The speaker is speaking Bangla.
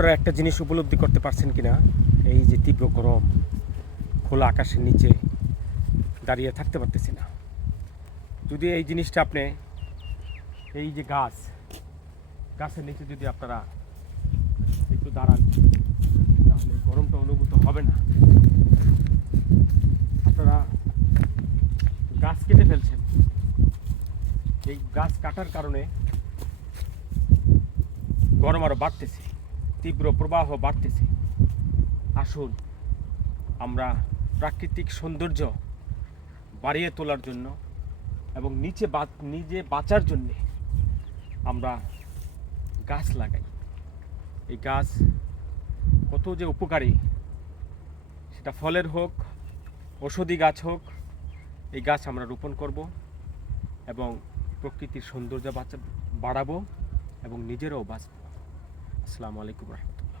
আপনারা একটা জিনিস উপলব্ধি করতে পারছেন কিনা, এই যে তীব্র গরম, খোলা আকাশের নিচে দাঁড়িয়ে থাকতে পারতেছি না। যদি এই জিনিসটা আপনি, এই যে গাছের নিচে যদি আপনারা একটু দাঁড়ান, তাহলে গরমটা অনুভূত হবে না। আপনারা গাছ কেটে ফেলছেন, এই গাছ কাটার কারণে গরম আরও বাড়তেছে, তীব্র প্রবাহ বাড়তেছে। আসুন আমরা প্রাকৃতিক সৌন্দর্য বাড়িয়ে তোলার জন্য এবং নিজে বাঁচার জন্যে আমরা গাছ লাগাই। এই গাছ কত যে উপকারী, সেটা ফলের হোক, ঔষধি গাছ হোক, এই গাছ আমরা রোপণ করব এবং প্রকৃতির সৌন্দর্য বাড়াবো এবং নিজেরাও বাঁচব। আসসালামু আলাইকুম রহমতুল্লাহ।